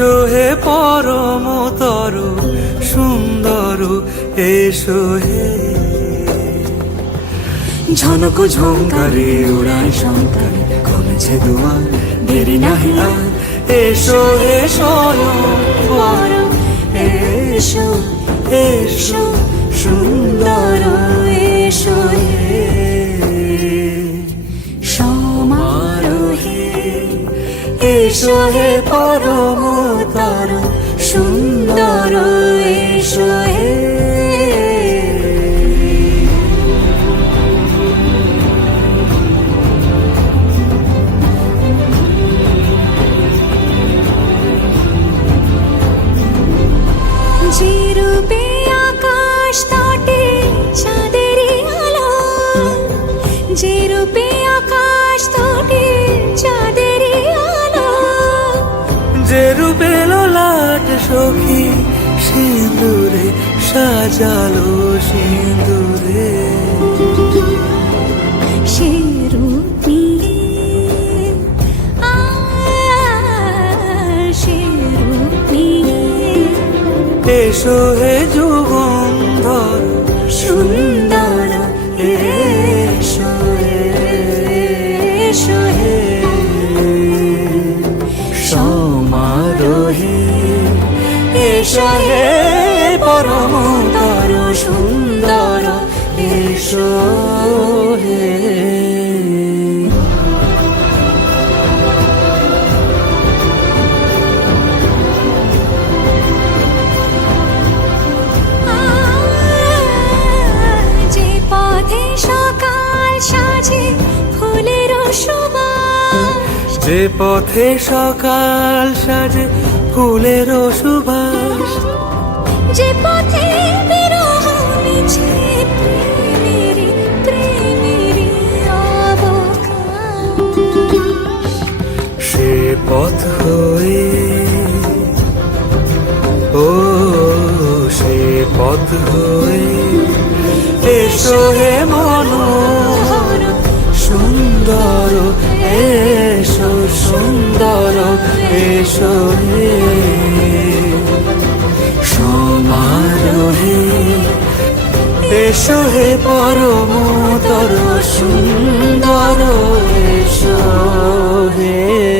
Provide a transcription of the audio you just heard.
এসো হে পরমতর সুন্দর, এসো হে। ঝনক ঝঙ্কারে উড়ায় শঙ্কারে, কমেছে দুয়ার দেরি নাহি আর। এসো হে স্বয়ং পরম, এসো এসো সুন্দর, এসো হে সমারোহে। এসো হে পরমতর সুন্দর, এসো হে। যে রূপে আকাশ তটে চাঁদেরই আলো, যে রূপে আকাশ তটে চাঁদেরই আলো, যে রূপে ললাট সখী সিঁদুরে সাজালো সিঁদুরে। সে রূপ নিয়ে, সে রূপ নিয়ে। এসো হে যুগন্ধর সুন্দর, এসো এসো হে সমারোহে। এসো হে পরমতর সুন্দর, এসো হে। যে পথে সকাল সাজে ফুলের সুবাস, যে পথে সকাল সাজে ফুলের সুবাস, যে পথে বিরহ মিছে প্রেমেরই প্রেমেরই অবকাশ। সে পথ হয়ে, ও সে পথ হয়ে। এসো হে মনোহর সুন্দর, এসো সুন্দর, এসো হে সমারোহে। এসো হে পরমতর সুন্দর, এসো হে।